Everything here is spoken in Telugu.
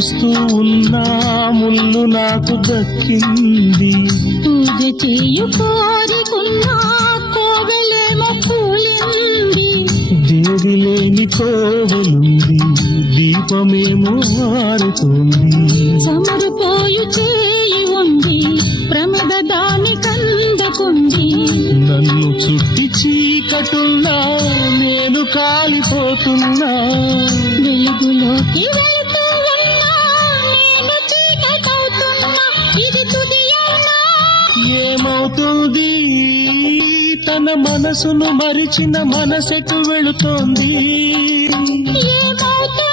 చూస్తూ ఉన్నా ముళ్ళు నాకు దక్కింది. పూజ చేయు కోరికున్నా కోవెలేమో కూలింది. దేవి లేని కోవలుంది, దీపమేమో ఆరుతోంది. సమరుపోయు చేయి ఉంది, ప్రమద దాని కందకుంది. నన్ను చుట్టి చీకటున్నా నేను కాలిపోతున్నా. వెలుగులోకి వెళ్తూ ఉన్నా నేను చీకటవుతున్నా. ఇది తుదియౌనా? ఏమవుతుంది? తన మనసును మరిచిన మనసెటు వెళుతోంది. ఏమవుతుంది?